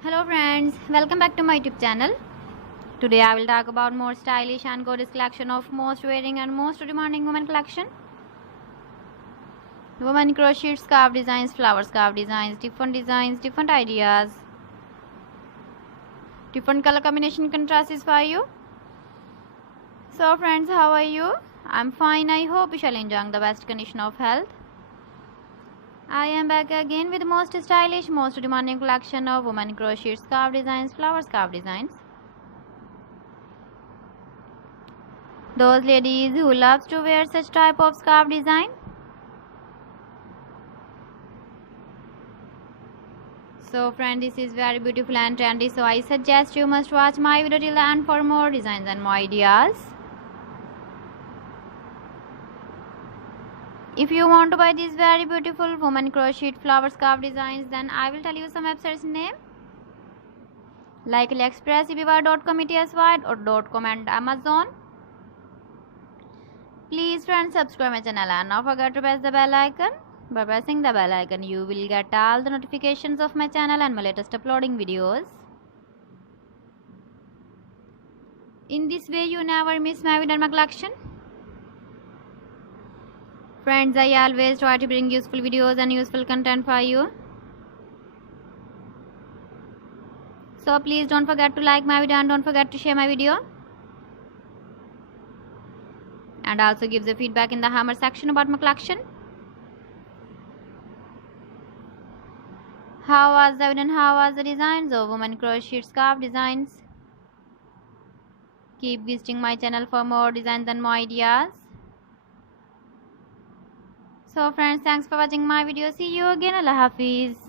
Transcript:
Hello friends, welcome back to my YouTube channel. Today I will talk about more stylish and gorgeous collection of most wearing and most demanding women collection. Women crochet scarf designs, flower scarf designs, different ideas, different color combination contrasts for you. So friends, how are you? I'm fine. I hope you shall enjoy the best condition of health. I am back again with most stylish, most demanding collection of women crochet scarf designs, flower scarf designs. Those ladies who loves to wear such type of scarf design. So friend, this is very beautiful and trendy, so I suggest you must watch my video till the end for more designs and more ideas. If you want to buy these very beautiful woman crochet flower scarf designs, then I will tell you some websites name like AliExpress, eBay.com, ETSY or .com and Amazon. Please friends, subscribe my channel and don't forget to press the bell icon. By pressing the bell icon, you will get all the notifications of my channel and my latest uploading videos. In this way, you never miss my video and my collection. Friends, I always try to bring useful videos and useful content for you. So please don't forget to like my video and don't forget to share my video. And also give the feedback in the hammer section about my collection. How was the video and how was the designs of women crochet scarf designs? Keep visiting my channel for more designs and more ideas. So friends, thanks for watching my video. See you again. Allah Hafiz.